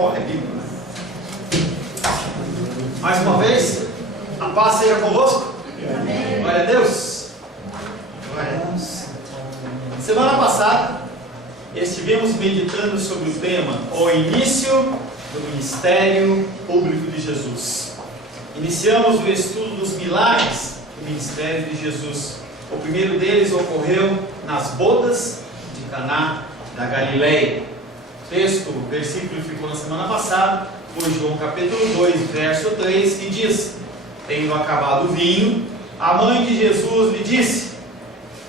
bom, é Bíblia. Mais uma vez, a paz seja convosco. Amém. Glória a Deus. Glória a Deus. Semana passada, estivemos meditando sobre o tema O início do ministério público de Jesus. Iniciamos o estudo dos milagres do ministério de Jesus. O primeiro deles ocorreu nas bodas de Caná da Galileia. O versículo ficou na semana passada, foi João capítulo 2, verso 3, que diz: tendo acabado o vinho, a mãe de Jesus lhe disse: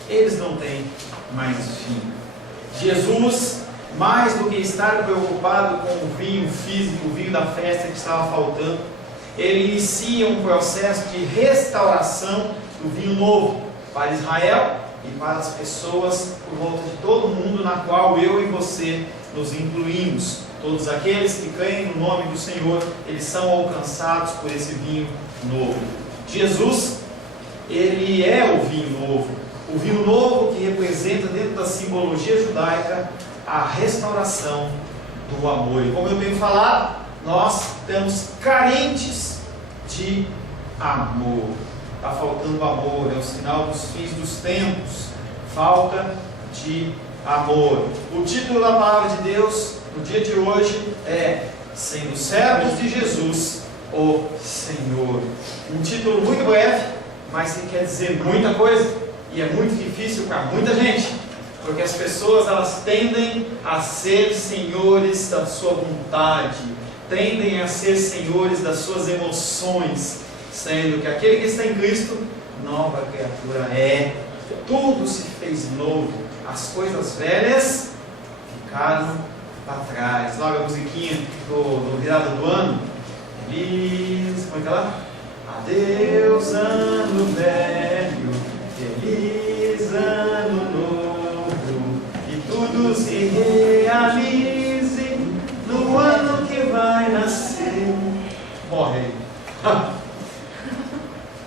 eles não têm mais vinho. Jesus, mais do que estar preocupado com o vinho físico, o vinho da festa que estava faltando, ele inicia um processo de restauração do vinho novo para Israel e para as pessoas por volta de todo o mundo, na qual eu e você nos incluímos. Todos aqueles que creem no nome do Senhor, eles são alcançados por esse vinho novo. Jesus, ele é o vinho novo que representa dentro da simbologia judaica a restauração do amor. E como eu tenho falado, nós estamos carentes de amor. Está faltando amor, é o sinal dos fins dos tempos. Falta de amor. O título da palavra de Deus no dia de hoje é Sendo Servos de Jesus, o Senhor. Um título muito breve, mas que quer dizer muita coisa, e é muito difícil para muita gente, porque as pessoas elas tendem a ser senhores da sua vontade, tendem a ser senhores das suas emoções, sendo que aquele que está em Cristo, nova criatura é. Tudo se fez novo, as coisas velhas ficaram para trás. Logo a musiquinha do virada do ano, feliz, como é que é lá? Adeus ano velho, feliz ano novo, que tudo se realize no ano que vai nascer. Morre.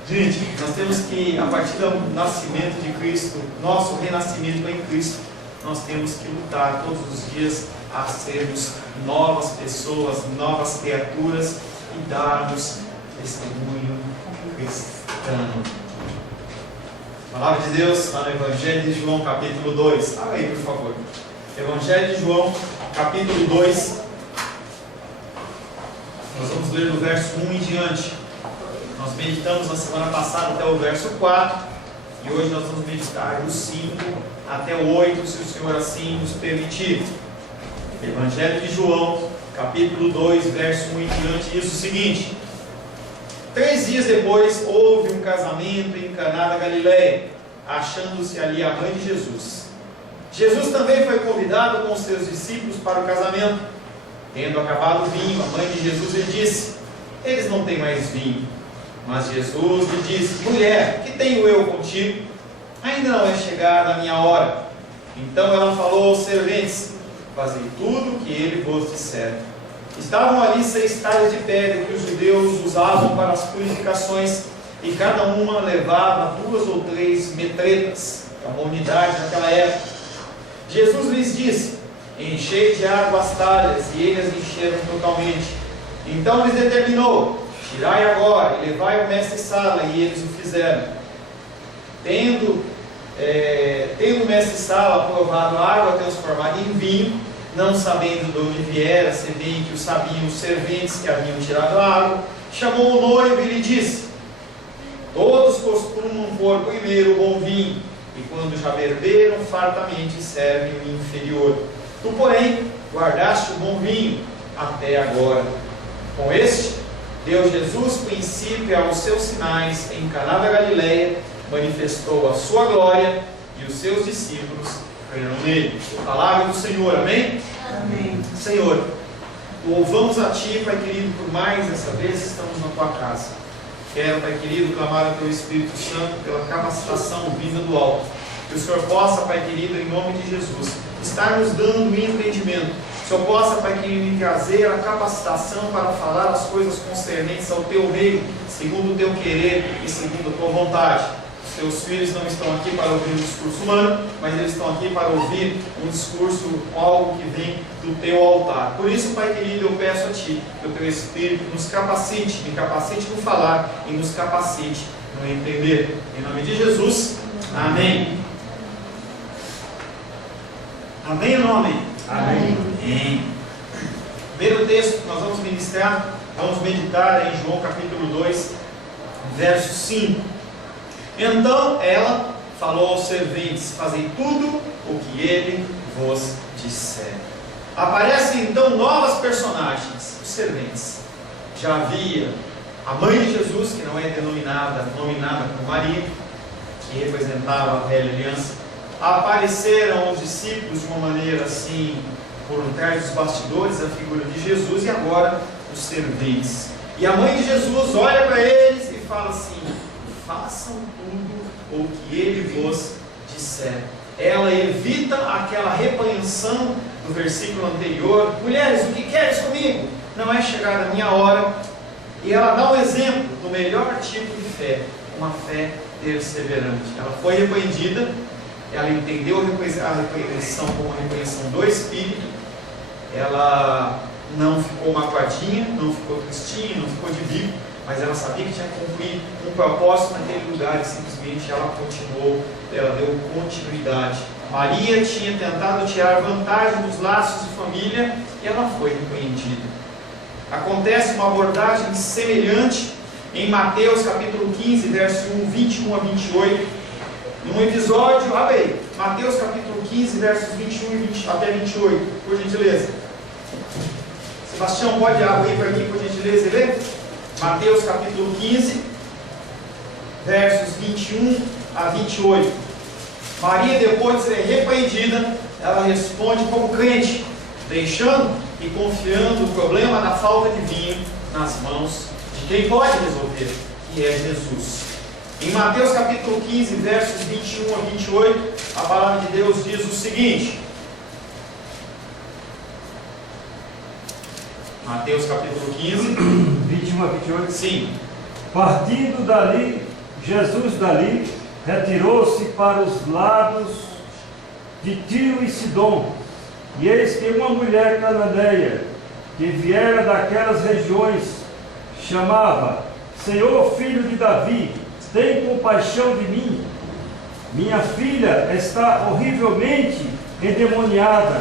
Gente, nós temos que, a partir do nascimento de Cristo, nosso renascimento em Cristo, nós temos que lutar todos os dias a sermos novas pessoas, novas criaturas e darmos testemunho cristão. A palavra de Deus está no Evangelho de João, capítulo 2. Abre aí, por favor. Evangelho de João, capítulo 2. Nós vamos ler do verso 1 em diante. Nós meditamos na semana passada até o verso 4. E hoje nós vamos meditar do 5 até o 8, se o Senhor assim nos permitir. Evangelho de João, capítulo 2, verso 1 em diante, diz o seguinte: 3 dias depois houve um casamento em Caná da Galileia, achando-se ali a mãe de Jesus. Jesus também foi convidado com os seus discípulos para o casamento. Tendo acabado o vinho, a mãe de Jesus lhe disse: eles não têm mais vinho. Mas Jesus lhe disse: mulher, que tenho eu contigo? Ainda não é chegada a minha hora. Então ela falou aos serventes: fazei tudo o que ele vos disser. Estavam ali 6 talhas de pedra que os judeus usavam para as purificações, e cada uma levava 2 ou 3 metretas, que é uma unidade naquela época. Jesus lhes disse: enchei de água as talhas, e eles encheram totalmente. Então lhes determinou: tirai agora e levai ao mestre-sala, e eles o fizeram. Tendo o mestre-sala provado a água transformada em vinho, não sabendo de onde viera, se bem que o sabiam os serventes que haviam tirado a água, chamou o noivo e lhe disse: todos costumam pôr primeiro o bom vinho, e quando já beberam fartamente, servem o inferior. Tu, porém, guardaste o bom vinho até agora. Com este, deu Jesus princípio aos seus sinais em Caná da Galileia, manifestou a sua glória, e os seus discípulos creram nele. A palavra do Senhor, amém? Amém. Senhor, louvamos a Ti, Pai querido, por mais essa vez estamos na Tua casa. Quero, Pai querido, clamar ao Teu Espírito Santo pela capacitação vinda do alto. Que o Senhor possa, Pai querido, em nome de Jesus, estar nos dando um entendimento. Que o Senhor possa, Pai querido, me trazer a capacitação para falar as coisas concernentes ao Teu reino, segundo o Teu querer e segundo a Tua vontade. Seus filhos não estão aqui para ouvir um discurso humano, mas eles estão aqui para ouvir um discurso, algo que vem do teu altar. Por isso, Pai querido, eu peço a Ti que o Teu Espírito nos capacite, me capacite no falar e nos capacite no entender. Em nome de Jesus, amém. Amém ou não amém? Amém. Amém. Primeiro texto que nós vamos ministrar, vamos meditar em João capítulo 2, verso 5. Então ela falou aos serventes: fazei tudo o que ele vos disser. Aparecem então novas personagens, os serventes. Já havia a mãe de Jesus, que não é nominada como Maria, que representava a velha aliança. Apareceram os discípulos de uma maneira assim, por trás dos bastidores, a figura de Jesus, e agora os serventes. E a mãe de Jesus olha para eles e fala assim: façam tudo o que ele vos disser. Ela evita aquela repreensão do versículo anterior: mulheres, o que queres comigo? Não é chegada a minha hora. E ela dá um exemplo do melhor tipo de fé, uma fé perseverante. Ela foi repreendida, ela entendeu a repreensão como uma repreensão do Espírito, ela não ficou magoadinha, não ficou tristinha, não ficou de bico, mas ela sabia que tinha que cumprir um propósito naquele lugar e simplesmente ela continuou, ela deu continuidade. Maria tinha tentado tirar vantagem dos laços de família e ela foi repreendida. Acontece uma abordagem semelhante em Mateus capítulo 15, verso 21 a 28, num episódio, abre aí, Mateus capítulo 15, versos 21 até 28, por gentileza. Sebastião, pode abrir para mim, por gentileza, e ler? Mateus capítulo 15, versos 21 a 28. Maria, depois de ser repreendida, ela responde como crente, deixando e confiando o problema da falta de vinho nas mãos de quem pode resolver, que é Jesus. Em Mateus capítulo 15, versos 21 a 28, a palavra de Deus diz o seguinte: Mateus capítulo 15, 21 a 28. Sim. Partindo dali, Jesus dali retirou-se para os lados de Tiro e Sidom. E eis que uma mulher cananeia, que viera daquelas regiões, chamava: Senhor, filho de Davi, tem compaixão de mim. Minha filha está horrivelmente endemoniada.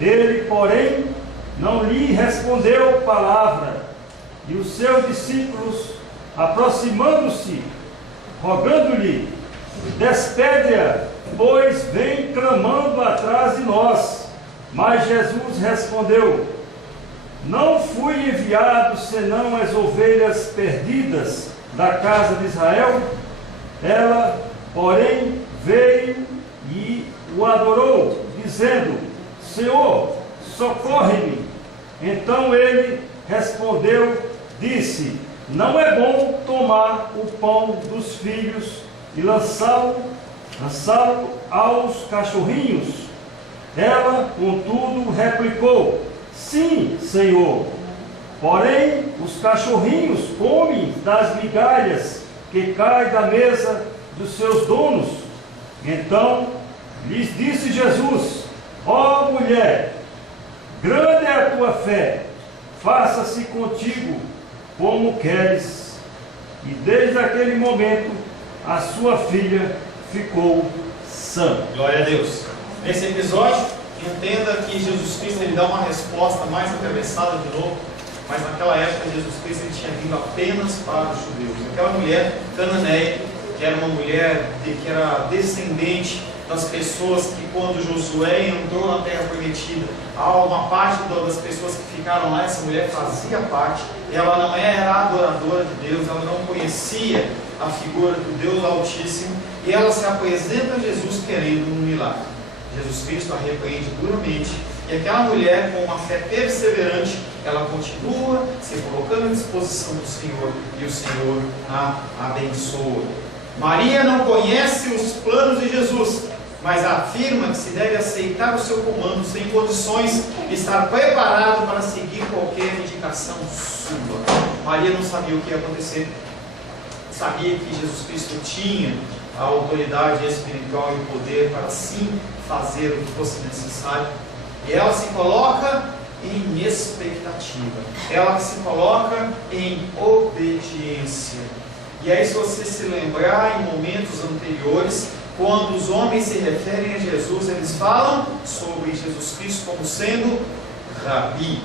Ele, porém, não lhe respondeu palavra. E os seus discípulos, aproximando-se, rogando-lhe: despede-a, pois vem clamando atrás de nós. Mas Jesus respondeu: não fui enviado senão as ovelhas perdidas da casa de Israel. Ela, porém, veio e o adorou, dizendo: Senhor, socorre-me. Então ele respondeu, disse: não é bom tomar o pão dos filhos e lançá-lo aos cachorrinhos. Ela, contudo, replicou: sim, Senhor, porém os cachorrinhos comem das migalhas que caem da mesa dos seus donos. Então lhes disse Jesus: ó mulher, grande é a tua fé, faça-se contigo como queres. E desde aquele momento a sua filha ficou sã. Glória a Deus. Nesse episódio, entenda que Jesus Cristo ele dá uma resposta mais atravessada de novo, mas naquela época Jesus Cristo ele tinha vindo apenas para os judeus. Aquela mulher cananeia, que era uma mulher que era descendente das pessoas que, quando Josué entrou na terra prometida, uma parte das pessoas que ficaram lá, essa mulher fazia parte. Ela não era adoradora de Deus, ela não conhecia a figura do Deus Altíssimo, e ela se apresenta a Jesus querendo um milagre. Jesus Cristo a repreende duramente, e aquela mulher, com uma fé perseverante, ela continua se colocando à disposição do Senhor, e o Senhor a abençoa. Maria não conhece os planos de Jesus, mas afirma que se deve aceitar o seu comando sem condições, estar preparado para seguir qualquer indicação sua. Maria não sabia o que ia acontecer, sabia que Jesus Cristo tinha a autoridade espiritual e o poder para sim fazer o que fosse necessário. E ela se coloca em expectativa, ela se coloca em obediência. E aí, se você se lembrar em momentos anteriores, quando os homens se referem a Jesus, eles falam sobre Jesus Cristo como sendo Rabi.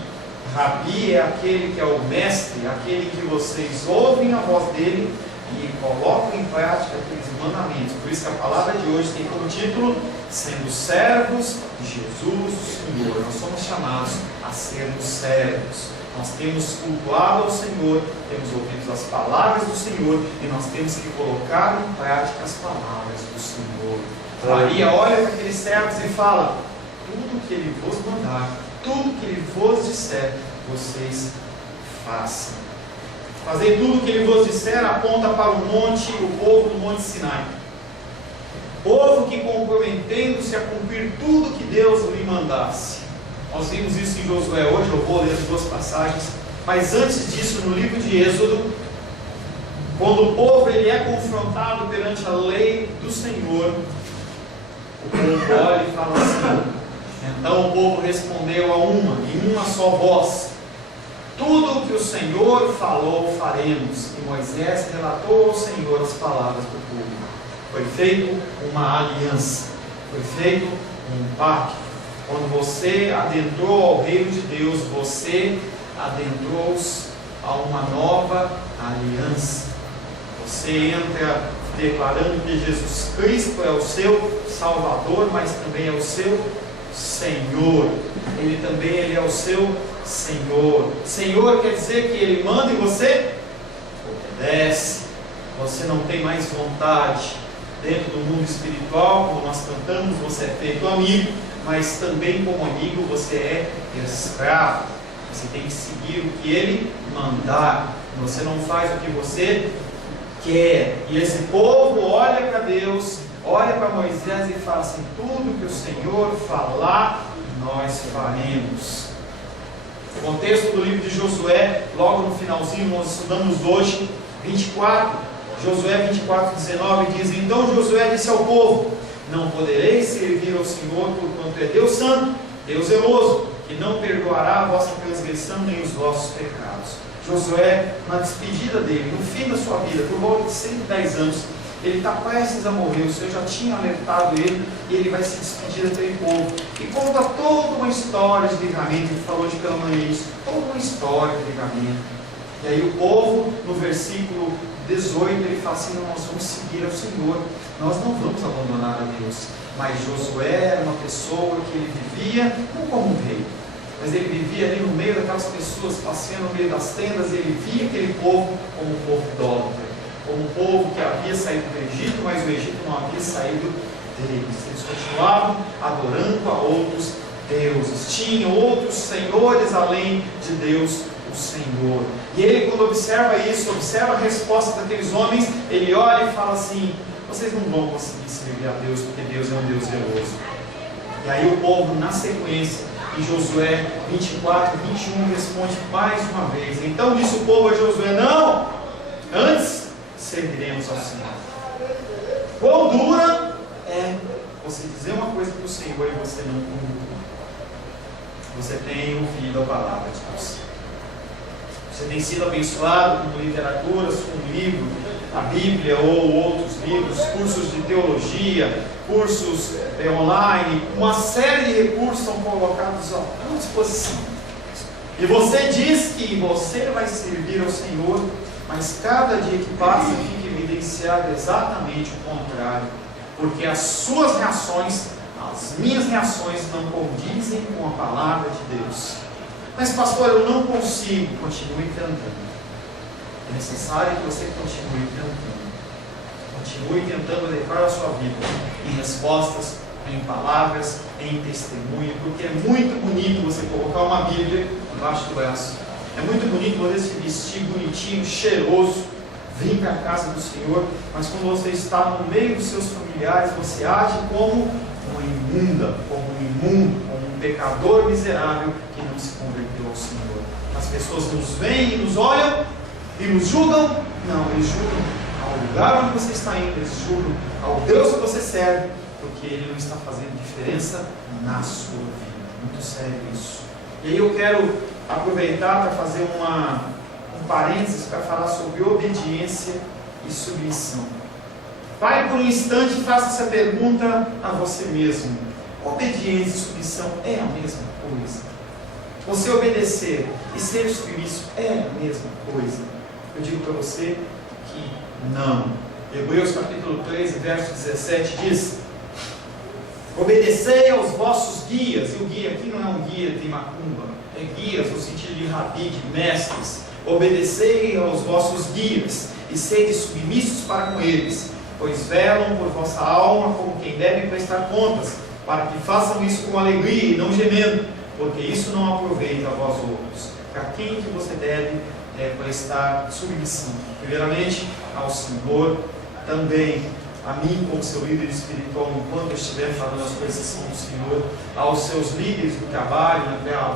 Rabi é aquele que é o mestre, aquele que vocês ouvem a voz dele e colocam em prática aqueles mandamentos. Por isso que a palavra de hoje tem como título: sendo servos de Jesus o Senhor. Nós somos chamados a sermos servos. Nós temos cultuado ao Senhor, temos ouvido as palavras do Senhor e nós temos que colocar em prática as palavras do Senhor. Maria olha para aqueles servos e fala: tudo que Ele vos mandar, tudo que Ele vos disser, vocês façam. Fazer tudo que Ele vos disser aponta para o monte, o povo do Monte Sinai. Povo que, comprometendo-se a cumprir tudo que Deus lhe mandasse. Nós vimos isso em Josué hoje, eu vou ler as duas passagens. Mas antes disso, no livro de Êxodo, quando o povo ele é confrontado perante a lei do Senhor, o povo olha e fala assim. Então o povo respondeu em uma só voz: tudo o que o Senhor falou faremos. E Moisés relatou ao Senhor as palavras do povo. Foi feita uma aliança, foi feito um pacto. Quando você adentrou ao reino de Deus, você adentrou-se a uma nova aliança. Você entra declarando que Jesus Cristo é o seu Salvador, mas também é o seu Senhor. Ele é o seu Senhor. Senhor quer dizer que Ele manda e você obedece. Você não tem mais vontade. Dentro do mundo espiritual, como nós cantamos, você é feito amigo, mas também como amigo você é escravo. Você tem que seguir o que Ele mandar. Você não faz o que você quer. E esse povo olha para Deus, olha para Moisés e fala assim: tudo que o Senhor falar, nós faremos. O contexto do livro de Josué, logo no finalzinho, nós estudamos hoje, 24. Josué 24:19 diz: então Josué disse ao povo: não podereis servir ao Senhor, porquanto é Deus santo, Deus zeloso, que não perdoará a vossa transgressão nem os vossos pecados. Josué, na despedida dele, no fim da sua vida, por volta de 110 anos, ele está prestes a morrer. O Senhor já tinha alertado ele, e ele vai se despedir daquele povo, e conta toda uma história de livramento. Ele falou de pela manhã isso, toda uma história de livramento. E aí o povo, no versículo 18, ele fala assim: nós vamos seguir ao Senhor, nós não vamos abandonar a Deus. Mas Josué era uma pessoa que ele vivia não como um rei, mas ele vivia ali no meio daquelas pessoas, passeando no meio das tendas, e ele via aquele povo como um povo idólatra, como um povo que havia saído do Egito, mas o Egito não havia saído deles. Eles continuavam adorando a outros deuses, tinham outros senhores além de Deus, o Senhor. E ele, quando observa isso, observa a resposta daqueles homens, ele olha e fala assim: vocês não vão conseguir servir a Deus, porque Deus é um Deus zeloso. E aí o povo, na sequência, em Josué 24, 21, responde mais uma vez. Então disse o povo a Josué: não, antes serviremos ao Senhor. Quão dura é você dizer uma coisa para o Senhor e você não cumprir. Você tem ouvido a palavra de Deus. Você tem sido abençoado com literaturas, com livro, a Bíblia ou outros livros, cursos de teologia, cursos online, uma série de recursos são colocados à tua disposição. E você diz que você vai servir ao Senhor, mas cada dia que passa fica evidenciado exatamente o contrário, porque as suas reações, as minhas reações não condizem com a palavra de Deus. Mas pastor, eu não consigo. Continue tentando. É necessário que você continue tentando. Continue tentando levar a sua vida em respostas, em palavras, em testemunho, porque é muito bonito você colocar uma Bíblia embaixo do braço. É muito bonito você se vestir bonitinho, cheiroso, vir para a casa do Senhor, mas quando você está no meio dos seus familiares, você age como uma imunda, como um imundo, como um pecador miserável que não se converteu ao Senhor. As pessoas nos veem e nos olham e nos julgam. Não, eles julgam ao ao lugar onde você está indo, eles julgam ao Deus que você serve, porque Ele não está fazendo diferença na sua vida. Muito sério isso. E aí eu quero aproveitar para fazer um parênteses para falar sobre obediência e submissão. Pare por um instante e faça essa pergunta a você mesmo. Obediência e submissão é a mesma coisa? Você obedecer e ser submisso é a mesma coisa? Eu digo para você que não. Hebreus capítulo 13, verso 17 diz: obedecei aos vossos guias. E o guia aqui não é um guia de macumba, é guias no sentido de rabi, de mestres. Obedecei aos vossos guias e sede submissos para com eles, pois velam por vossa alma como quem deve prestar contas, para que façam isso com alegria e não gemendo, porque isso não aproveita a vós outros. Para quem que você deve prestar submissão? Primeiramente ao Senhor, também a mim como seu líder espiritual, enquanto eu estiver falando as coisas que são do Senhor, aos seus líderes do trabalho,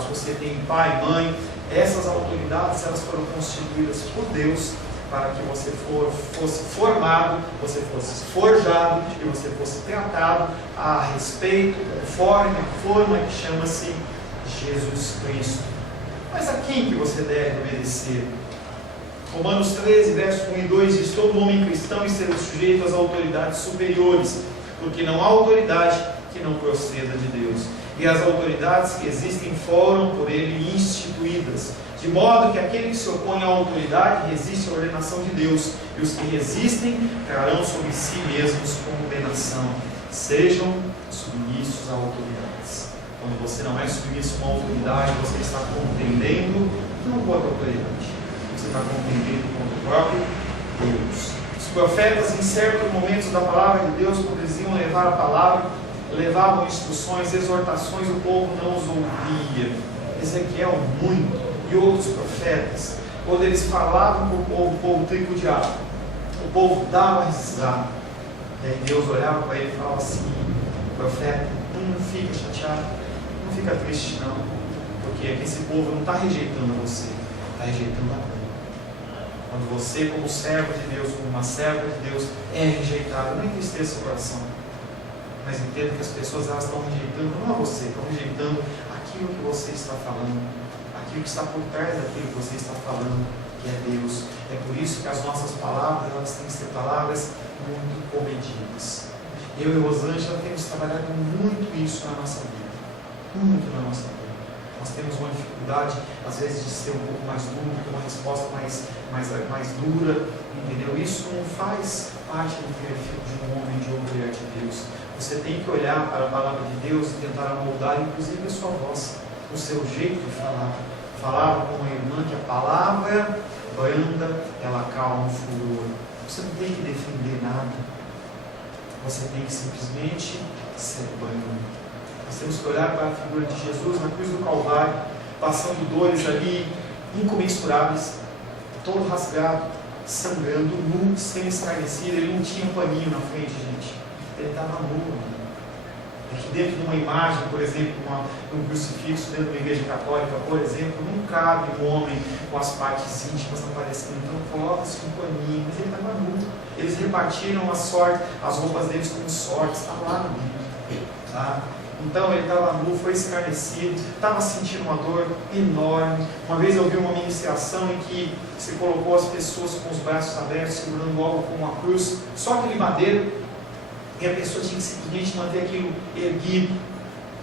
se você tem pai, mãe, essas autoridades, elas foram constituídas por Deus para que você fosse formado, você fosse forjado e você fosse tratado a respeito, conforme a forma que chama-se Jesus Cristo. Mas a quem que você deve obedecer? Romanos 13, verso 1 e 2 diz: todo homem cristão esteja sujeito às autoridades superiores, porque não há autoridade que não proceda de Deus. E as autoridades que existem foram por ele instituídas, de modo que aquele que se opõe à autoridade resiste à ordenação de Deus, e os que resistem trarão sobre si mesmos condenação. Sejam submissos a autoridades. Quando você não é submisso a uma autoridade, você está contendendo não com a autoridade, você está contendendo com o próprio Deus. Os profetas, em certos momentos da palavra de Deus, quando eles iam levar a palavra, levavam instruções, exortações, o povo não os ouvia. Ezequiel muito, e outros profetas, quando eles falavam para o povo tripudiava, o povo dava risada. E aí Deus olhava para ele e falava assim: profeta, não fica chateado, não fica triste não, porque esse povo não está rejeitando você, está rejeitando a mim. Quando você, como servo de Deus, como uma serva de Deus, é rejeitado, não entristeça o coração, mas entenda que as pessoas elas estão rejeitando não a você, estão rejeitando aquilo que você está falando, aquilo que está por trás daquilo que você está falando, que é Deus. É por isso que as nossas palavras, elas têm que ser palavras muito comedidas. Eu e Rosângela temos trabalhado muito isso na nossa vida, muito na nossa vida. Nós temos uma dificuldade, às vezes, de ser um pouco mais duro, ter uma resposta mais dura, entendeu? Isso não faz parte do perfil de um homem, de uma mulher de Deus. Você tem que olhar para a palavra de Deus e tentar moldar, inclusive, a sua voz, o seu jeito de falar. Falava com uma irmã que a palavra branda, ela acalma o furor. Você não tem que defender nada. Você tem que simplesmente ser brando. Nós temos que olhar para a figura de Jesus na cruz do Calvário, passando dores ali incomensuráveis, todo rasgado, sangrando, nu, semi-escarnecido. Ele não tinha paninho na frente, gente. Ele estava nu. Aqui dentro de uma imagem, por exemplo, um crucifixo dentro de uma igreja católica, por exemplo, não cabe um homem com as partes íntimas aparecendo. Então coloca-se um paninho, mas ele estava nu. Eles repartiram as roupas deles como sorte, está lá no livro. Tá? Então ele estava nu, foi escarnecido, estava sentindo uma dor enorme. Uma vez eu vi uma ministração em que se colocou as pessoas com os braços abertos, segurando algo como uma cruz, só aquele madeiro, e a pessoa tinha que simplesmente manter aquilo erguido.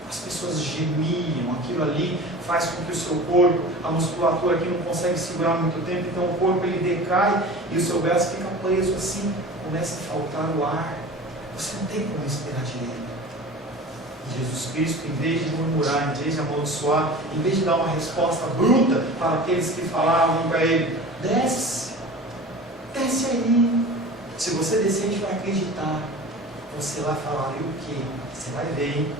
As pessoas gemiam, aquilo ali faz com que o seu corpo, a musculatura aqui não consegue segurar muito tempo, então o corpo ele decai e o seu braço fica preso assim, começa a faltar o ar, você não tem como respirar direito. Jesus Cristo, em vez de murmurar, em vez de amaldiçoar, em vez de dar uma resposta bruta para aqueles que falavam para ele: desce aí, se você descer a gente vai acreditar. Você lá falaria o quê? Você vai ver, hein?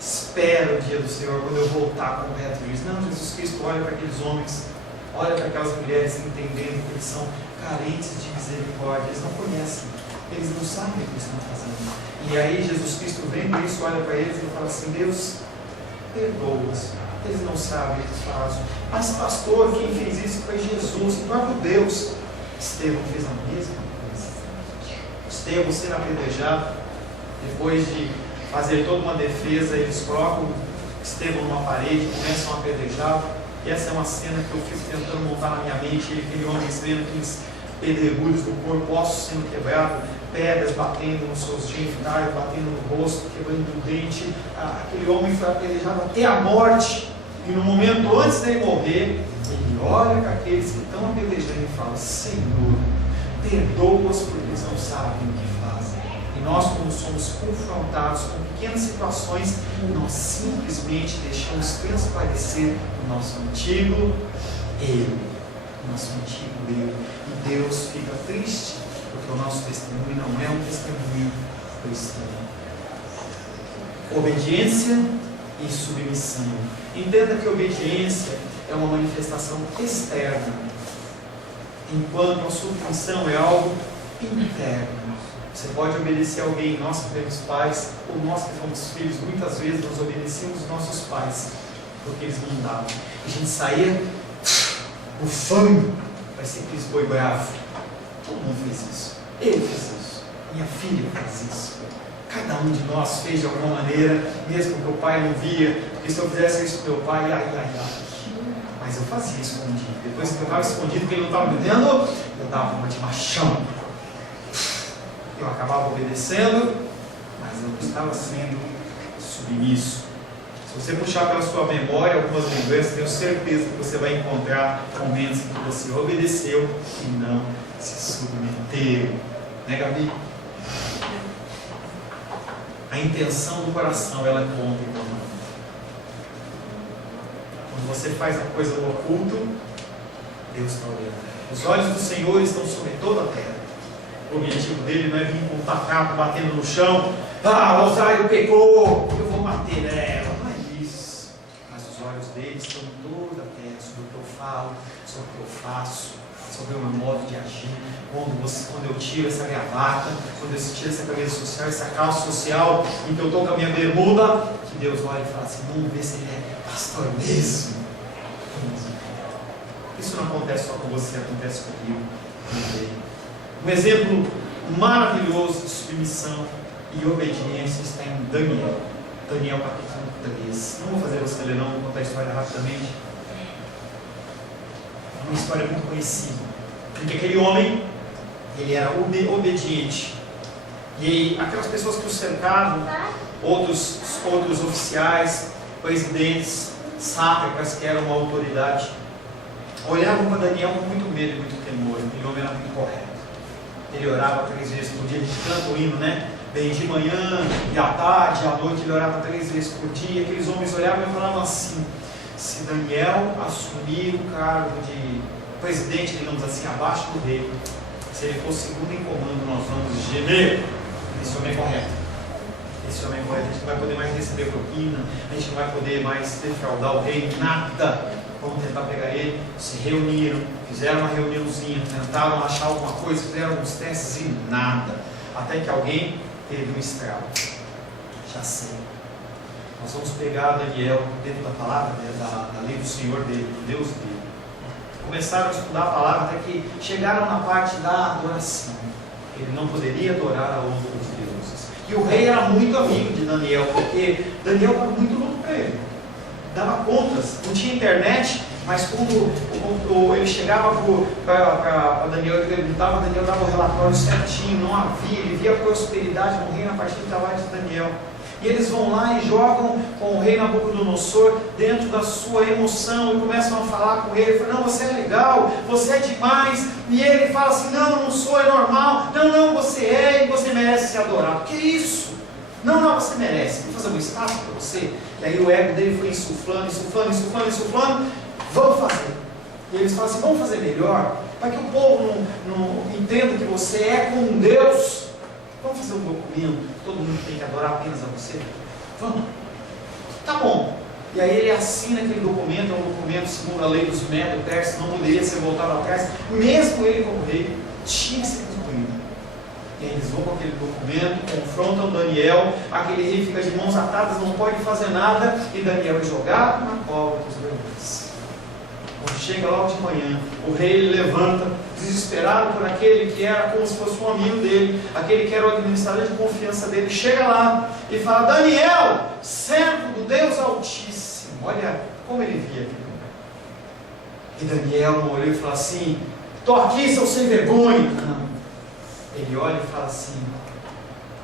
Espera o dia do Senhor, quando eu voltar com o reto juízo. Não, Jesus Cristo olha para aqueles homens, olha para aquelas mulheres, entendendo que eles são carentes de misericórdia, eles não conhecem, eles não sabem o que estão fazendo. E aí Jesus Cristo vendo isso, olha para eles e fala assim: Deus, perdoa-os, eles não sabem o que fazem. Mas pastor, quem fez isso foi Jesus, o próprio Deus. Estevão fez a mesma coisa. Estevão sendo apedrejado, depois de fazer toda uma defesa, eles colocam Estevão numa parede, começam a apedrejá-lo. E essa é uma cena que eu fico tentando montar na minha mente, aquele homem vendo aqueles pedregulhos do corpo, ossos sendo quebrados, pedras batendo nos seus genitais, batendo no rosto, quebrando o dente. Aquele homem foi apedrejado até a morte. E no momento antes de ele morrer, ele olha para aqueles que estão apedrejando e fala: Senhor, perdoa-os porque eles não sabem o que fazem. E nós, quando somos confrontados com pequenas situações, nós simplesmente deixamos transparecer o nosso antigo eu. O nosso antigo eu. E Deus fica triste, porque o nosso testemunho não é um testemunho cristão. Obediência e submissão. Entenda que obediência é uma manifestação externa, enquanto a submissão é algo interno. Você pode obedecer a alguém. Nós que temos pais, ou nós que fomos filhos, muitas vezes nós obedecíamos os nossos pais, porque eles mandavam. A gente saía bufando, parecia aqueles boi bravo. Todo mundo fez isso. Eu fiz isso. Minha filha faz isso. Cada um de nós fez de alguma maneira, mesmo que o pai não via, porque se eu fizesse isso com meu pai, mas eu fazia escondido. Depois que eu estava escondido, porque ele não estava me vendo, eu dava uma de machão. Eu acabava obedecendo, mas eu não estava sendo submisso. Se você puxar pela sua memória algumas lembranças, tenho certeza que você vai encontrar momentos em que você obedeceu e não se submeteu. Né, Gabi? A intenção do coração, ela conta em todo mundo. Quando você faz a coisa no oculto, Deus está olhando. Os olhos do Senhor estão sobre toda a terra. O objetivo dele não é vir com um tacapo batendo no chão. Rosário pecou, eu vou bater nela. Não é isso. Mas os olhos dele estão em toda a terra, sobre o que eu falo, sobre o que eu faço, sobre o meu modo de agir. Quando eu tiro essa gravata, quando eu tiro essa camisa social, essa calça social, em que eu estou com a minha bermuda, que Deus olha e fala assim: vamos ver se ele é pastor mesmo. Isso não acontece só com você, acontece comigo. Um exemplo maravilhoso de submissão e obediência está em Daniel. Daniel capítulo 3. Não vou fazer você ler, não, vou contar a história rapidamente. É uma história muito conhecida. Porque aquele homem, ele era obediente. E aquelas pessoas que o cercavam, outros oficiais, presidentes, sátrapas, que eram uma autoridade, olhavam para Daniel com muito medo e muito temor. Aquele homem era muito correto. Ele orava 3 vezes por dia, a gente canta o hino, né? Bem de manhã, e à tarde, à noite, ele orava 3 vezes por dia. Aqueles homens olhavam e falavam assim: se Daniel assumir o cargo de presidente, digamos assim, abaixo do rei, se ele for segundo em comando, nós vamos gemer. Esse homem é correto. Esse homem é correto. A gente não vai poder mais receber propina, a gente não vai poder mais defraudar o rei, nada. Vamos tentar pegar ele. Se reuniram, fizeram uma reuniãozinha, tentaram achar alguma coisa, fizeram alguns testes e nada. Até que alguém teve um estrago. Já sei. Nós vamos pegar Daniel dentro da palavra, da lei do Senhor dele, do Deus dele. Começaram a estudar a palavra até que chegaram na parte da adoração. Ele não poderia adorar a outros deuses. E o rei era muito amigo de Daniel, porque Daniel estava muito louco para ele. Dava contas, não tinha internet, mas quando ele chegava para Daniel e perguntava, Daniel dava o relatório certinho, não havia, ele via a prosperidade no reino a partir do trabalho de Daniel. E eles vão lá e jogam com o rei Nabucodonosor dentro da sua emoção e começam a falar com ele, falam: não, você é legal, você é demais. E ele fala assim: não sou, é normal. Não, você é e você merece ser adorado. Que isso? Não, você merece. Vou fazer uma estátua para você. E aí o ego dele foi insuflando. Vamos fazer. E eles falam assim: vamos fazer melhor, para que o povo não entenda que você é com um Deus. Vamos fazer um documento, todo mundo tem que adorar apenas a você? Vamos. Tá bom. E aí ele assina aquele documento, é um documento segundo a lei dos Medo-Persas, não poderia ser voltado atrás, mesmo ele como rei, tinha que ser cumprido. E aí eles vão com aquele documento, confrontam Daniel, aquele rei fica de mãos atadas, não pode fazer nada, e Daniel é jogado na cova dos leões. Quando chega logo de manhã, o rei ele levanta, desesperado por aquele que era como se fosse um amigo dele, aquele que era o administrador de confiança dele, chega lá e fala: Daniel, servo do Deus Altíssimo. Olha como ele via aquele lugar. E Daniel não olhou e fala assim: estou aqui, seu sem vergonha. Não. Ele olha e fala assim: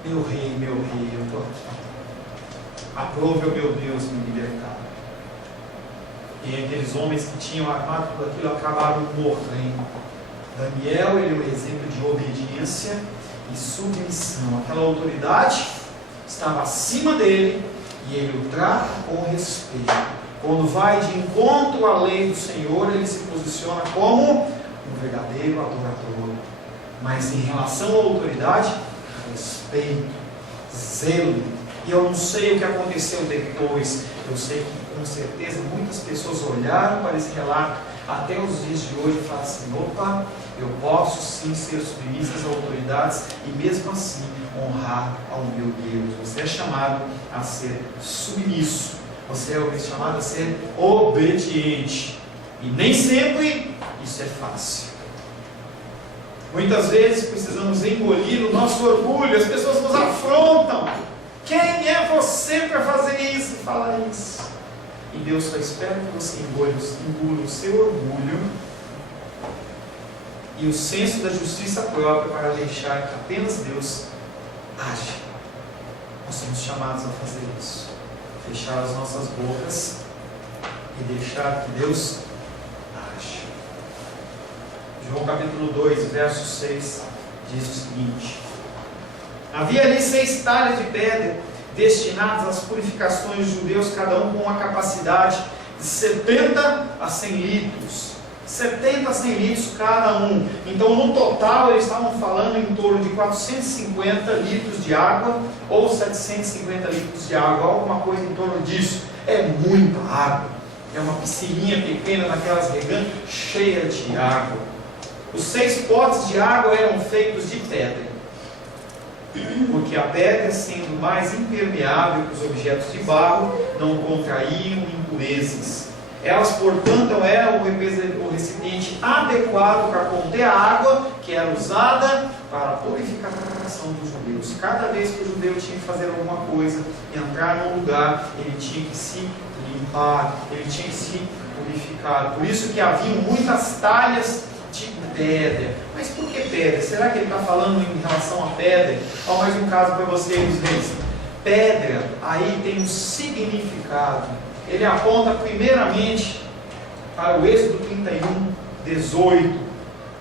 meu rei, eu estou aqui. Aprove, ó meu Deus, me libertar. E aqueles homens que tinham armado tudo aquilo acabaram morrendo. Daniel, ele é um exemplo de obediência e submissão. Aquela autoridade estava acima dele e ele o trata com respeito. Quando vai de encontro à lei do Senhor, ele se posiciona como um verdadeiro adorador. Mas em relação à autoridade, respeito, zelo. E eu não sei o que aconteceu depois. Eu sei que com certeza muitas pessoas olharam para esse relato até os dias de hoje e falaram assim: opa, eu posso sim ser submisso às autoridades e mesmo assim honrar ao meu Deus. Você é chamado a ser submisso, você é chamado a ser obediente, e nem sempre isso é fácil. Muitas vezes precisamos engolir o nosso orgulho, as pessoas nos afrontam. Quem é você para fazer isso e falar isso? E Deus só espera que você engula o seu orgulho e o senso da justiça própria para deixar que apenas Deus age. Nós somos chamados a fazer isso. Fechar as nossas bocas e deixar que Deus age. João capítulo 2, verso 6 diz o seguinte: havia ali 6 talhas de pedra destinadas às purificações dos judeus, cada um com uma capacidade de 70 a 100 litros. 70 a 100 litros cada um. Então, no total, eles estavam falando em torno de 450 litros de água ou 750 litros de água, alguma coisa em torno disso. É muita água. É uma piscininha pequena naquelas regantes cheia de água. Os 6 potes de água eram feitos de pedra, porque a pedra, sendo mais impermeável que os objetos de barro, não contraíam impurezas. Elas, portanto, eram o recipiente adequado para conter a água que era usada para a purificação dos judeus. Cada vez que o judeu tinha que fazer alguma coisa, entrar num lugar, ele tinha que se limpar, ele tinha que se purificar. Por isso que havia muitas talhas de pedra. Mas por que pedra? Será que ele está falando em relação à pedra? Ó, mais um caso para vocês, veem. Pedra aí tem um significado. Ele aponta primeiramente para o Êxodo 31, 18.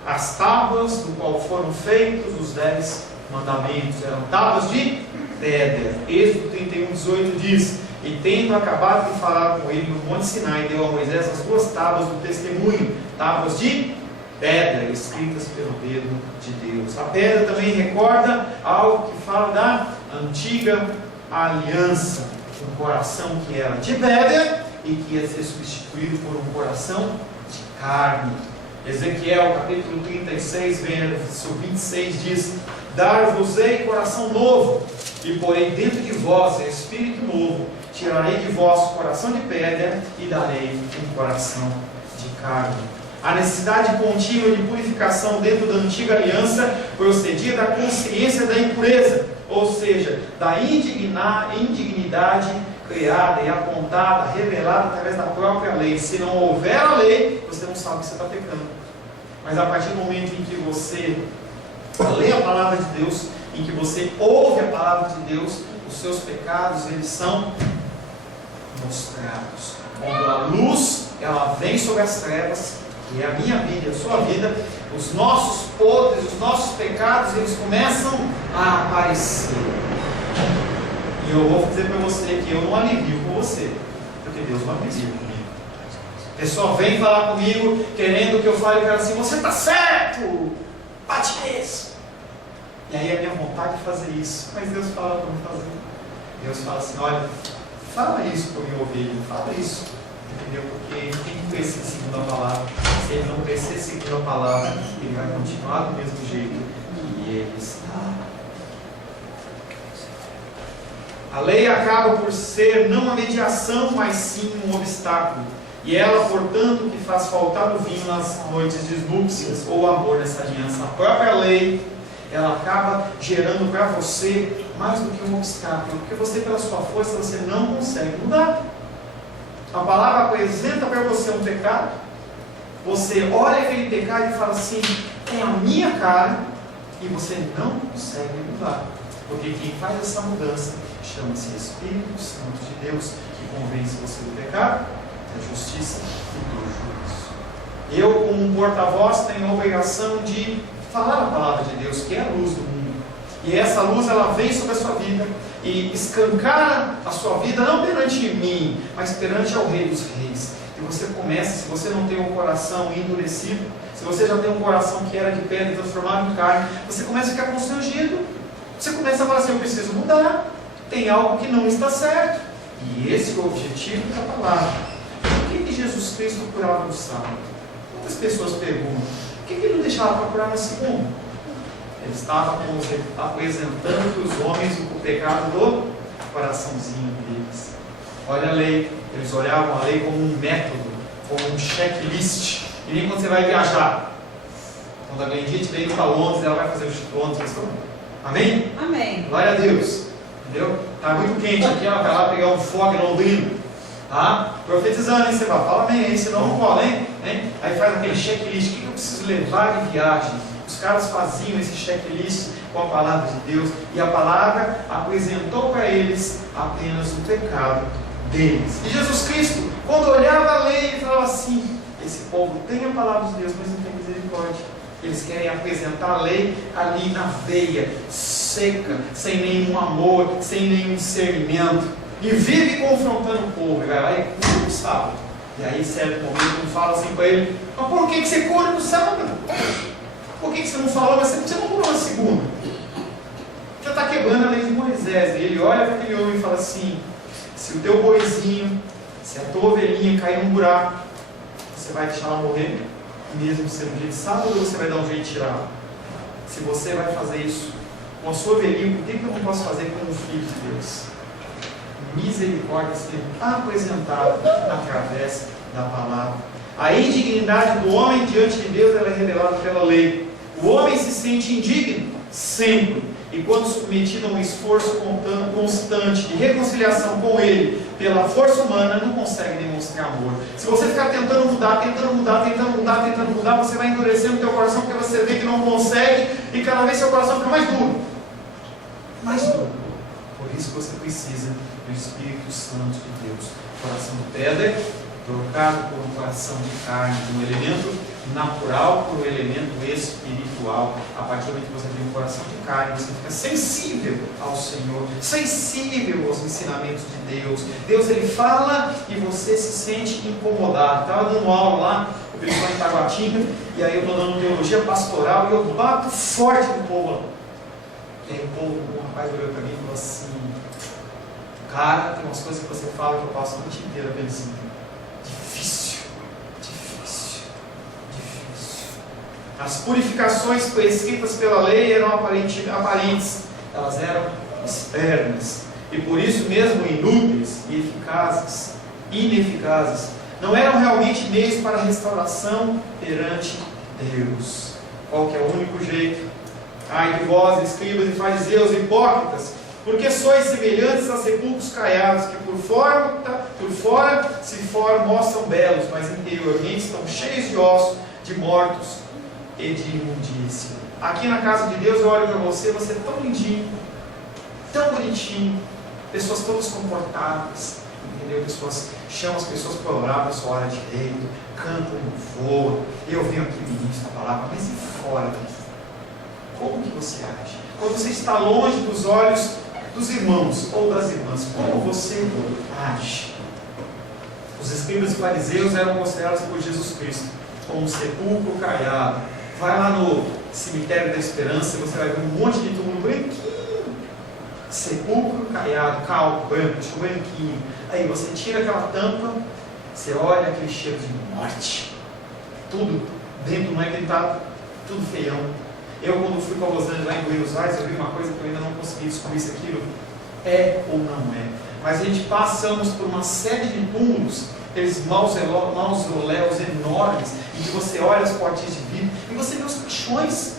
As tábuas do qual foram feitos os 10 mandamentos eram tábuas de pedra. Êxodo 31, 18 diz: e tendo acabado de falar com ele no Monte Sinai, deu a Moisés as 2 tábuas do testemunho, tábuas de pedra, escritas pelo dedo de Deus. A pedra também recorda algo que fala da antiga aliança, um coração que era de pedra e que ia ser substituído por um coração de carne. Ezequiel capítulo 36, verso 26 diz: dar-vos-ei coração novo, e porei dentro de vós espírito novo, tirarei de vós coração de pedra e darei um coração de carne. A necessidade contínua de purificação dentro da antiga aliança procedia da consciência da impureza, ou seja, da indignidade criada e apontada, revelada através da própria lei. Se não houver a lei, você não sabe que você está pecando. Mas a partir do momento em que você lê a palavra de Deus, em que você ouve a palavra de Deus, os seus pecados, eles são mostrados. Quando a luz, ela vem sobre as trevas, que é a minha vida e a sua vida, os nossos podres, os nossos pecados, eles começam a aparecer. E eu vou dizer para você que eu não alivio com você, porque Deus não alivia comigo. A pessoa vem falar comigo, querendo que eu fale para ela assim: você está certo, bate nisso. E aí a minha vontade de fazer isso, mas Deus fala para me fazer. Deus fala assim: olha, fala isso para o meu ouvido, fala isso. Entendeu? Porque ele tem que crescer segundo a palavra. Se ele não crescer segundo a palavra, ele vai continuar do mesmo jeito que ele está. A lei acaba por ser não uma mediação, mas sim um obstáculo. E ela, portanto, que faz faltar o vinho nas noites de núpcias, ou o amor nessa aliança. A própria lei, ela acaba gerando para você mais do que um obstáculo, porque você, pela sua força, você não consegue mudar. A palavra apresenta para você um pecado, você olha aquele pecado e fala assim, é a minha cara, e você não consegue mudar, porque quem faz essa mudança chama-se Espírito Santo de Deus, que convence você do pecado, da justiça e do juízo. Eu, como um porta-voz, tenho a obrigação de falar a palavra de Deus, que é a luz do mundo. E essa luz, ela vem sobre a sua vida e escancara a sua vida, não perante mim, mas perante ao Rei dos Reis. E você começa, se você não tem um coração endurecido, se você já tem um coração que era de pedra transformado em carne, você começa a ficar constrangido. Você começa a falar assim, eu preciso mudar, tem algo que não está certo. E esse é o objetivo da palavra. Por que Jesus Cristo curava no sábado? Muitas pessoas perguntam, por que ele não deixava para curar no segundo? Ele estava apresentando para os homens o pecado do coraçãozinho deles. Olha a lei, eles olhavam a lei como um método, como um checklist. E nem quando você vai viajar. Quando a Glendite veio para Londres, ela vai fazer o Londres. Amém? Amém. Glória a Deus. Entendeu? Está muito quente aqui, ela vai lá pegar um fogo em Londrina. Tá? Profetizando, hein? Você vai falar amém, hein? Senão não cola, hein? Aí faz aquele checklist, o que eu preciso levar de viagem? Os caras faziam esse checklist com a palavra de Deus, e a palavra apresentou para eles apenas o pecado deles. E Jesus Cristo, quando olhava a lei, ele falava assim, esse povo tem a palavra de Deus, mas não tem misericórdia. Eles querem apresentar a lei ali na veia, seca, sem nenhum amor, sem nenhum discernimento, e vive confrontando o povo, e vai lá e cura no sábado. E aí, certo momento, um fala assim para ele, mas por que você cura no sábado? Por que você não falou, mas você não curou na segunda? Você está quebrando a lei de Moisés. E ele olha para aquele homem e fala assim, se o teu boizinho, se a tua ovelhinha cair num buraco, você vai deixar ela morrer, mesmo sendo dia de sábado, ou você vai dar um jeito de tirá-la? Se você vai fazer isso com a sua ovelhinha, por que eu não posso fazer com o Filho de Deus? Misericórdia sendo apresentada através da palavra. A indignidade do homem diante de Deus, ela é revelada pela lei. O homem se sente indigno sempre, e quando submetido a um esforço constante de reconciliação com ele pela força humana, não consegue demonstrar amor. Se você ficar tentando mudar, você vai endurecendo o teu coração, porque você vê que não consegue, e cada vez seu coração fica mais duro. Mais duro. Por isso você precisa do Espírito Santo de Deus. Coração de pedra trocado por um coração de carne, de um elemento natural por um elemento espiritual. A partir do momento que você tem um coração de carne, você fica sensível ao Senhor, sensível aos ensinamentos de Deus. Deus, ele fala e você se sente incomodado. Estava dando aula lá, o pessoal em Taguatinga, e aí eu estou dando teologia pastoral e eu bato forte no povo lá. E aí o rapaz olhou para mim e falou assim, cara, tem umas coisas que você fala que eu passo a noite inteira pensando. Difícil. As purificações prescritas pela lei eram aparentes, elas eram externas, e por isso mesmo inúteis e ineficazes. Não eram realmente meios para a restauração perante Deus. Qual que é o único jeito? Ai de vós, escribas e fariseus, hipócritas, porque sois semelhantes a sepulcros caiados, que por fora mostram belos, mas interiormente estão cheios de ossos, de mortos e de imundícia. Aqui na casa de Deus eu olho para você, você é tão lindinho, tão bonitinho, pessoas todas comportadas, entendeu? Pessoas chamam as pessoas para orar, a pessoa ora direito, canta no louvor, eu venho aqui ministro a palavra, mas e fora? Como que você age? Quando você está longe dos olhos dos irmãos ou das irmãs, como você age? Os escribas e fariseus eram considerados por Jesus Cristo como um sepulcro caiado. Vai lá no cemitério da Esperança e você vai ver um monte de túmulo branquinho. Sepulcro caiado, calmo, branco, branquinho. Aí você tira aquela tampa, você olha aquele cheiro de morte. Tudo dentro não é gritado, tudo feião. Eu, quando fui para Los Angeles, lá em Buenos Aires, eu vi uma coisa que eu ainda não consegui descobrir se aquilo é ou não é. Mas a gente passamos por uma série de túmulos aqueles mausoléus enormes, em que você olha as portinhas de vidro e você vê os caixões.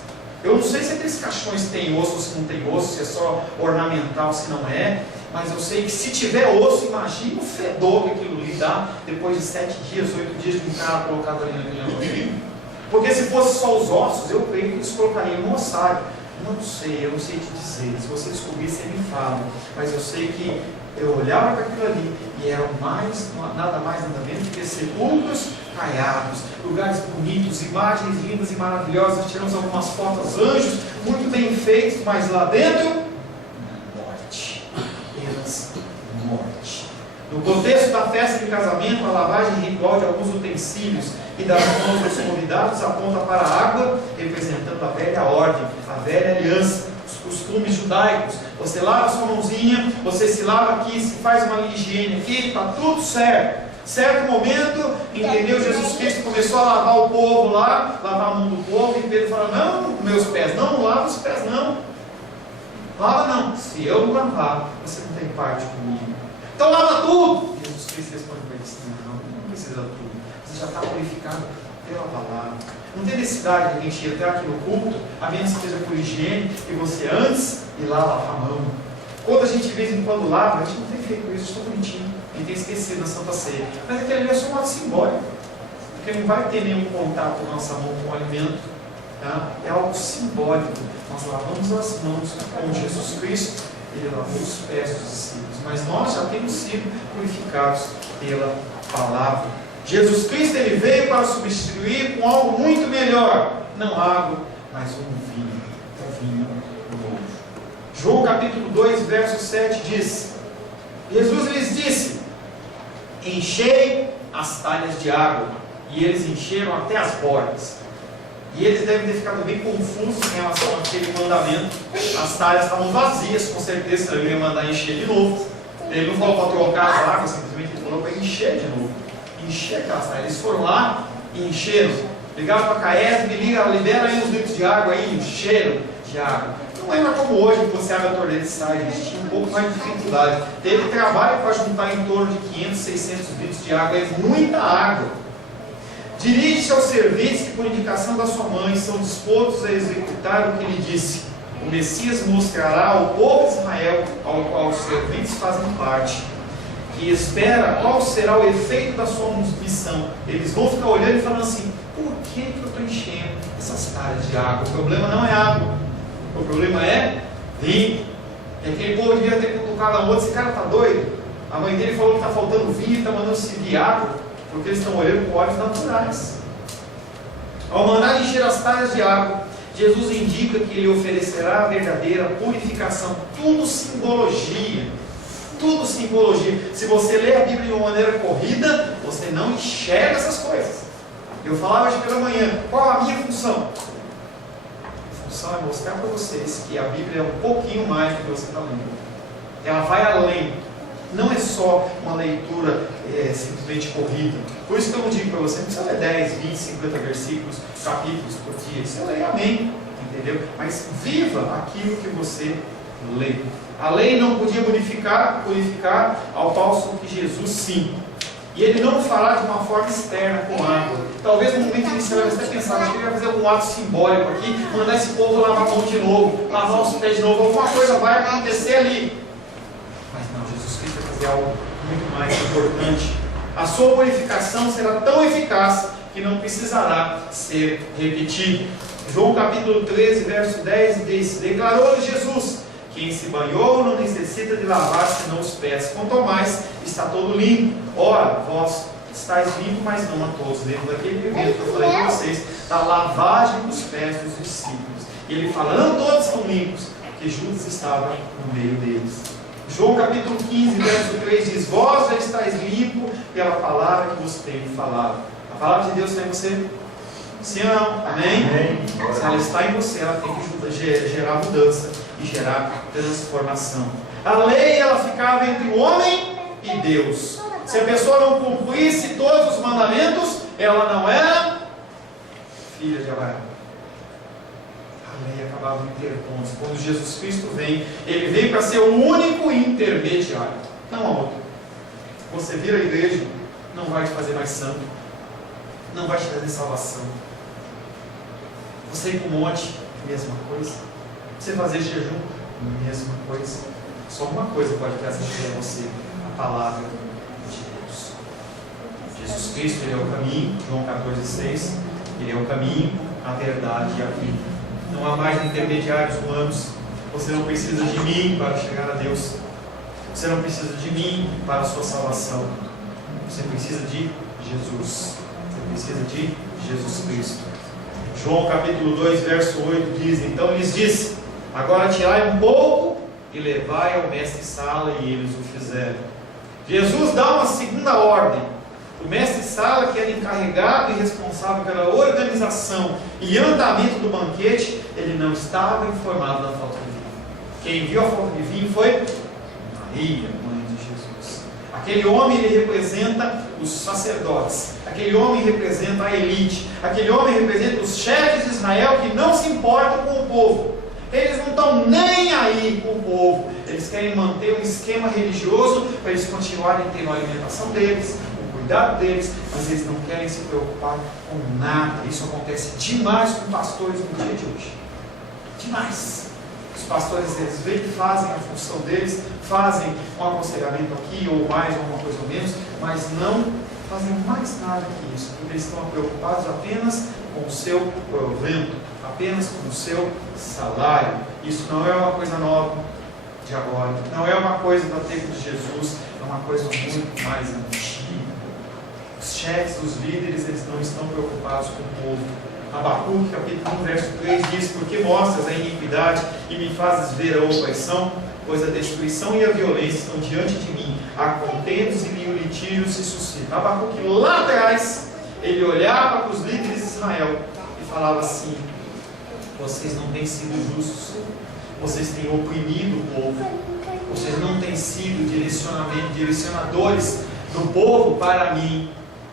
Eu não sei se aqueles caixões têm osso ou se não tem osso, se é só ornamental, se não é, mas eu sei que se tiver osso, imagine o fedor que aquilo lhe dá depois de 7 dias, 8 dias de um cara colocado ali naquele ambiente. Porque se fosse só os ossos, eu creio que eles colocariam no ossário. Não sei, eu não sei te dizer. Se você descobrir, você me fala. Mas eu sei que eu olhava para aquilo ali e eram nada mais, nada menos do que sepulcros caiados, lugares bonitos, imagens lindas e maravilhosas. Tiramos algumas fotos, anjos muito bem feitos, mas lá dentro, morte. Apenas morte. No contexto da festa de casamento, a lavagem ritual de alguns utensílios e das mãos dos convidados aponta para a água, representando a velha ordem, a velha aliança, os costumes judaicos. Você lava sua mãozinha, você se lava aqui, se faz uma higiene aqui, está tudo certo. Certo momento, entendeu? Jesus Cristo começou a lavar o povo lá, lavar a mão do povo, e Pedro falou: não, meus pés, não lava os pés, não. Lava não. Se eu não lavar, você não tem parte comigo. Então lava tudo. Jesus Cristo responde para ele assim: não precisa tudo. Você já está purificado pela palavra. Não tem necessidade de a gente entrar aqui no culto, a menos que seja por higiene, e você antes ir lá lavar a mão. Quando a gente de vez em quando lava, a gente não tem feito isso, estou bonitinho. A gente tem esquecido na Santa Ceia. Mas aquele ali é só um ato simbólico, porque não vai ter nenhum contato com a nossa mão com o alimento. Tá? É algo simbólico. Nós lavamos as mãos com Jesus Cristo, ele lavou os pés dos discípulos. Mas nós já temos sido purificados pela palavra. Jesus Cristo ele veio para substituir com algo muito melhor. Não água, mas um vinho novo. João capítulo 2, verso 7 diz: Jesus lhes disse: enchei as talhas de água. E eles encheram até as bordas. E eles devem ter ficado bem confusos em relação àquele mandamento. As talhas estavam vazias, com certeza ele ia mandar encher de novo. Ele não falou para trocar as águas, simplesmente ele falou para encher de novo. Encher aquelas talhas. Eles foram lá e encheram. Ligaram para a Caesb, libera aí uns litros de água aí, encheram de água. Não lembra como hoje que você abre a torneira e sai, gente tinha um pouco mais de dificuldade. Teve trabalho para juntar em torno de 500, 600 litros de água, é muita água. Dirige-se aos serventes que, por indicação da sua mãe, são dispostos a executar o que lhe disse. O Messias mostrará ao povo de Israel, ao qual os serventes fazem parte, que espera qual será o efeito da sua missão. Eles vão ficar olhando e falando assim: por que eu estou enchendo essas talhas de água? O problema não é água, o problema é vinho. E aquele povo devia ter cutucado a outra: esse cara está doido? A mãe dele falou que está faltando vinho e está mandando servir água, porque eles estão olhando com olhos naturais. Ao mandar encher as talhas de água, Jesus indica que ele oferecerá a verdadeira purificação. Tudo simbologia. Tudo simbologia. Se você lê a Bíblia de uma maneira corrida, você não enxerga essas coisas. Eu falava hoje pela manhã: qual a minha função? A função é mostrar para vocês que a Bíblia é um pouquinho mais do que você está lendo. Ela vai além. Não é só uma leitura simplesmente corrida. Por isso que eu não digo para você: não precisa ler 10, 20, 50 versículos, capítulos por dia. Você lê, amém. Entendeu? Mas viva aquilo que você lê. A lei não podia purificar ao passo que Jesus sim. E ele não fará de uma forma externa com água. Talvez no momento inicial você até pensava que ele vai fazer algum ato simbólico aqui, mandar esse povo lavar a mão de novo, lavar os pés de novo, alguma coisa vai acontecer ali. Mas não, Jesus Cristo vai fazer algo muito mais importante. A sua purificação será tão eficaz que não precisará ser repetido. João capítulo 13, verso 10 diz: declarou-lhe Jesus: quem se banhou não necessita de lavar senão os pés, quanto mais está todo limpo. Ora, vós estáis limpos, mas não a todos. Dentro daquele evento que eu falei para vocês, da lavagem dos pés dos discípulos. E ele fala: não todos estão limpos, porque Judas estava no meio deles. João capítulo 15, verso 3 diz: vós já estáis limpos pela palavra que vos tenho falado. A palavra de Deus está em você? Sim ou não? Amém? Amém. Se ela está em você, ela tem que gerar mudança e gerar transformação. A lei, ela ficava entre o homem e Deus. Se a pessoa não cumprisse todos os mandamentos, ela não era filha de Abraão. A lei acabava interpondo. Quando Jesus Cristo vem, ele veio para ser o único intermediário, não há outro. Você vira a igreja, não vai te fazer mais santo, não vai te trazer salvação. Você ir para o monte, mesma coisa. Você fazer jejum, mesma coisa. Só uma coisa pode trazer para você: a palavra de Deus. Jesus Cristo, Ele é o caminho, João 14,6. Ele é o caminho, a verdade e a vida. Não há mais intermediários humanos. Você não precisa de mim para chegar a Deus. Você não precisa de mim para a sua salvação. Você precisa de Jesus. Você precisa de Jesus Cristo. João capítulo 2, verso 8 diz: então lhes disse: agora tirai um pouco e levai ao mestre-sala, e eles o fizeram. Jesus dá uma segunda ordem. O mestre-sala, que era encarregado e responsável pela organização e andamento do banquete, ele não estava informado da falta de vinho. Quem viu a falta de vinho foi Maria, mãe de Jesus. Aquele homem, ele representa os sacerdotes. Aquele homem representa a elite. Aquele homem representa os chefes de Israel que não se importam com o povo. Eles não estão nem aí com o povo. Eles querem manter um esquema religioso para eles continuarem tendo a alimentação deles, o cuidado deles, mas eles não querem se preocupar com nada. Isso acontece demais com pastores no dia de hoje. Demais. Os pastores, eles vêm, fazem a função deles, fazem um aconselhamento aqui, ou mais, ou uma coisa ou menos, mas não fazem mais nada que isso, porque eles estão preocupados apenas com o seu provento, apenas com o seu salário. Isso não é uma coisa nova de agora, não é uma coisa do tempo de Jesus, é uma coisa muito mais antiga. Os chefes, os líderes, eles não estão preocupados com o povo. Abacuque, capítulo 1, verso 3 diz: porque mostras a iniquidade e me fazes ver a opressão, pois a destruição e a violência estão diante de mim, há contendos e o litígio se suscita. Abacuque, lá atrás, ele olhava para os líderes de Israel e falava assim: vocês não têm sido justos, vocês têm oprimido o povo, vocês não têm sido direcionadores do povo para mim,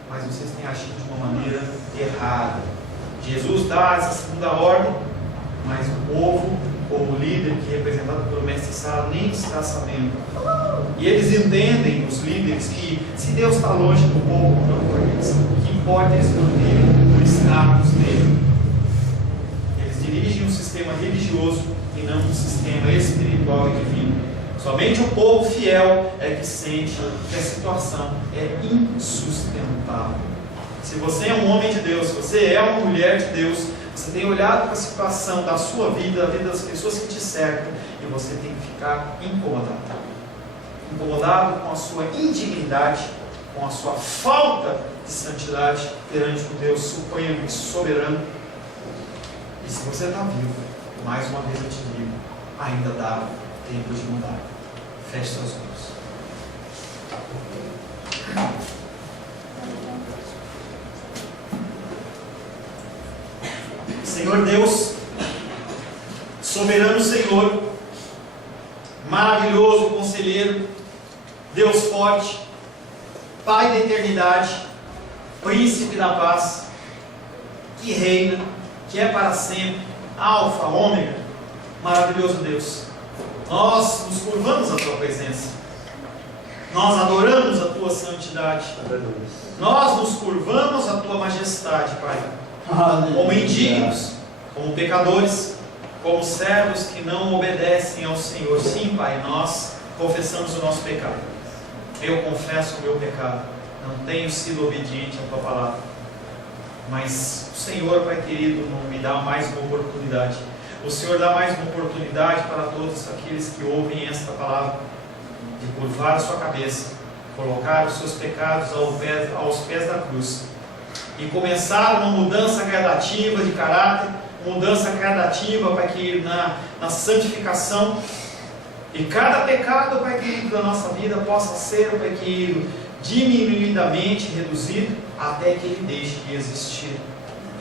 mas vocês têm agido de uma maneira errada. Jesus dá essa segunda ordem, mas o povo, ou o líder, que é representado pelo mestre-sala, nem está sabendo. E eles entendem, os líderes, que se Deus está longe do povo, não conhece. O que importa é eles manterem o status dele. Eles dirigem um sistema religioso e não um sistema espiritual e divino. Somente o povo fiel é que sente que a situação é insustentável. Se você é um homem de Deus, se você é uma mulher de Deus, você tem olhado para a situação da sua vida, da vida das pessoas que te cercam, e você tem que ficar incomodado. Incomodado com a sua indignidade, com a sua falta de santidade perante o Deus supremo e soberano. E se você está vivo, mais uma vez eu te digo, ainda dá tempo de mudar. Feche seus olhos. Senhor Deus, soberano Senhor, maravilhoso conselheiro, Deus forte, Pai da eternidade, príncipe da paz, que reina, que é para sempre, Alfa, Ômega, maravilhoso Deus, nós nos curvamos à Tua presença, nós adoramos a Tua santidade, nós nos curvamos à Tua majestade, Pai. Como indignos, como pecadores, como servos que não obedecem ao Senhor. Sim, Pai, nós confessamos o nosso pecado. Eu confesso o meu pecado. Não tenho sido obediente à Tua palavra. Mas o Senhor, Pai querido, não me dá mais uma oportunidade. O Senhor dá mais uma oportunidade para todos aqueles que ouvem esta palavra, de curvar a sua cabeça, colocar os seus pecados aos pés da cruz, e começar uma mudança gradativa de caráter, mudança gradativa, Pai querido, na santificação. E cada pecado, Pai querido, da nossa vida possa ser, Pai querido, diminuidamente reduzido até que ele deixe de existir.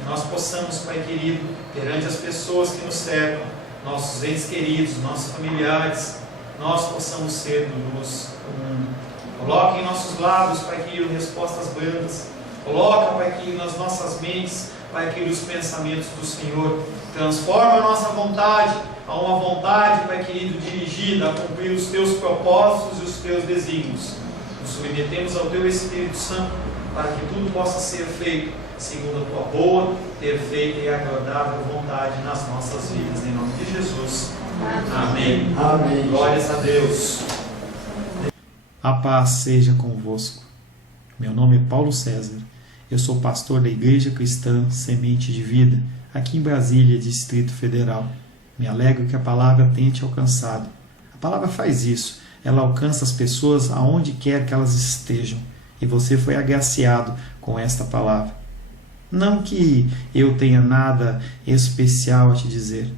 E nós possamos, Pai querido, perante as pessoas que nos cercam, nossos entes queridos, nossos familiares, nós possamos ser luz do mundo. Coloque em nossos lábios, Pai querido, respostas brandas. Coloca, Pai querido, nas nossas mentes, Pai querido, os pensamentos do Senhor. Transforma a nossa vontade a uma vontade, Pai querido, dirigida a cumprir os Teus propósitos e os Teus desígnios. Nos submetemos ao Teu Espírito Santo para que tudo possa ser feito segundo a tua boa, perfeita e agradável vontade nas nossas vidas. Em nome de Jesus. Amém. Amém. Glórias a Deus. A paz seja convosco. Meu nome é Paulo César. Eu sou pastor da Igreja Cristã Semente de Vida, aqui em Brasília, Distrito Federal. Me alegro que a palavra tenha te alcançado. A palavra faz isso. Ela alcança as pessoas aonde quer que elas estejam. E você foi agraciado com esta palavra. Não que eu tenha nada especial a te dizer.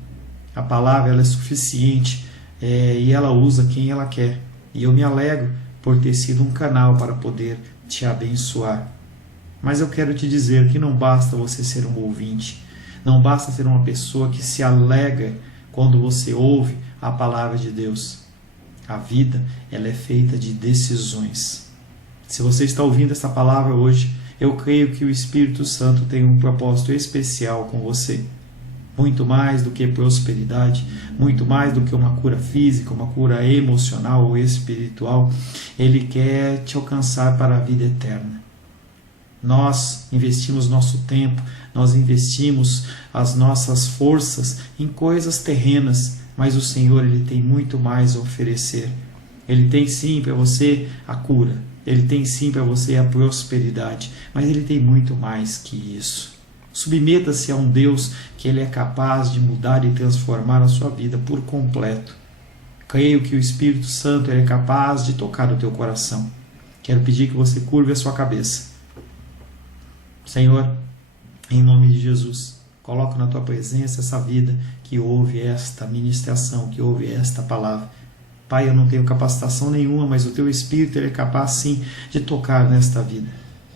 A palavra ela é suficiente e ela usa quem ela quer. E eu me alegro por ter sido um canal para poder te abençoar. Mas eu quero te dizer que não basta você ser um ouvinte. Não basta ser uma pessoa que se alegra quando você ouve a palavra de Deus. A vida ela é feita de decisões. Se você está ouvindo essa palavra hoje, eu creio que o Espírito Santo tem um propósito especial com você. Muito mais do que prosperidade, muito mais do que uma cura física, uma cura emocional ou espiritual, Ele quer te alcançar para a vida eterna. Nós investimos nosso tempo, nós investimos as nossas forças em coisas terrenas, mas o Senhor ele tem muito mais a oferecer. Ele tem sim para você a cura, Ele tem sim para você a prosperidade, mas Ele tem muito mais que isso. Submeta-se a um Deus que Ele é capaz de mudar e transformar a sua vida por completo. Creio que o Espírito Santo ele é capaz de tocar o teu coração. Quero pedir que você curve a sua cabeça. Senhor, em nome de Jesus, coloco na tua presença essa vida que ouve esta ministração, que ouve esta palavra. Pai, eu não tenho capacitação nenhuma, mas o teu Espírito ele é capaz sim de tocar nesta vida,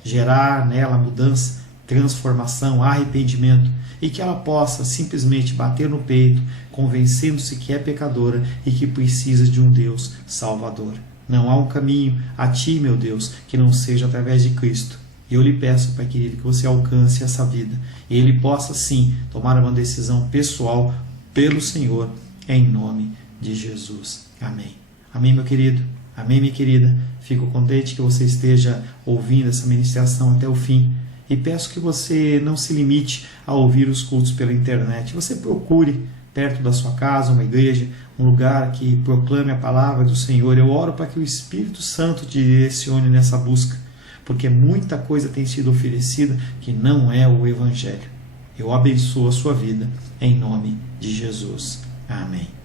gerar nela mudança, transformação, arrependimento, e que ela possa simplesmente bater no peito, convencendo-se que é pecadora e que precisa de um Deus salvador. Não há um caminho a ti, meu Deus, que não seja através de Cristo. E eu lhe peço, Pai querido, que você alcance essa vida e ele possa sim tomar uma decisão pessoal pelo Senhor, em nome de Jesus. Amém. Amém, meu querido. Amém, minha querida. Fico contente que você esteja ouvindo essa ministração até o fim. E peço que você não se limite a ouvir os cultos pela internet. Você procure perto da sua casa uma igreja, um lugar que proclame a palavra do Senhor. Eu oro para que o Espírito Santo te direcione nessa busca, porque muita coisa tem sido oferecida que não é o Evangelho. Eu abençoo a sua vida em nome de Jesus. Amém.